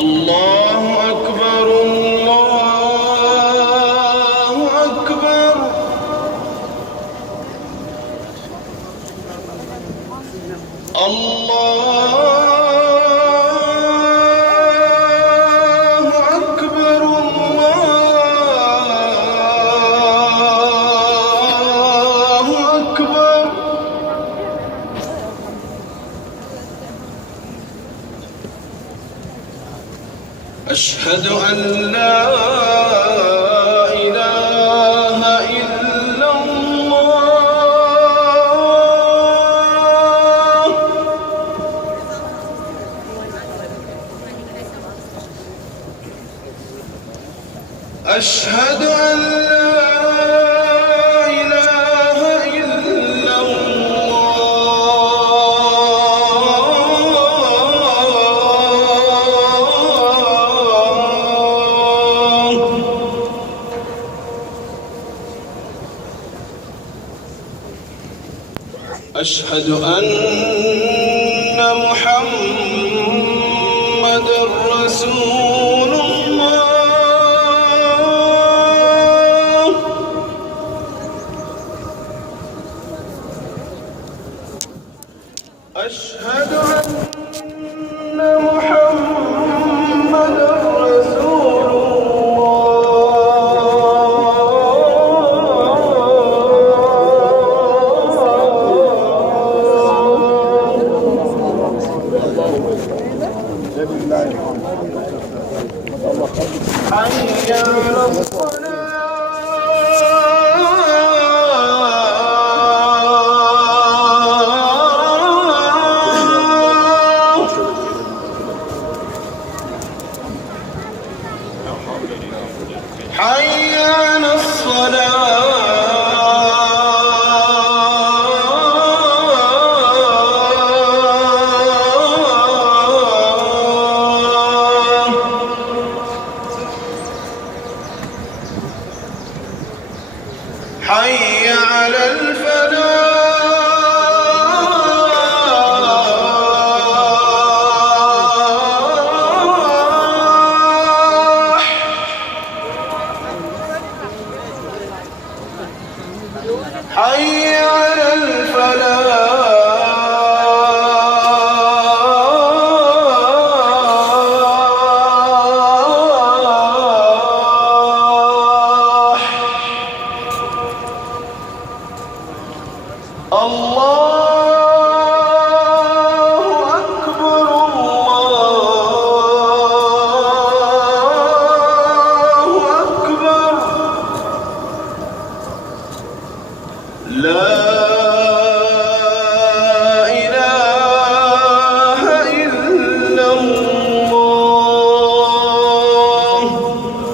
الله أكبر الله أكبر. الله أكبر الله أكبر. أشهد أن لا إله إلا الله. أشهد أن لا إله إلا الله. أشهد أن محمدًا رسول الله. أشهد أن محمدًا رسول حي على الصلاة. حي على حي على الفلاح. حي على الفلاح. الله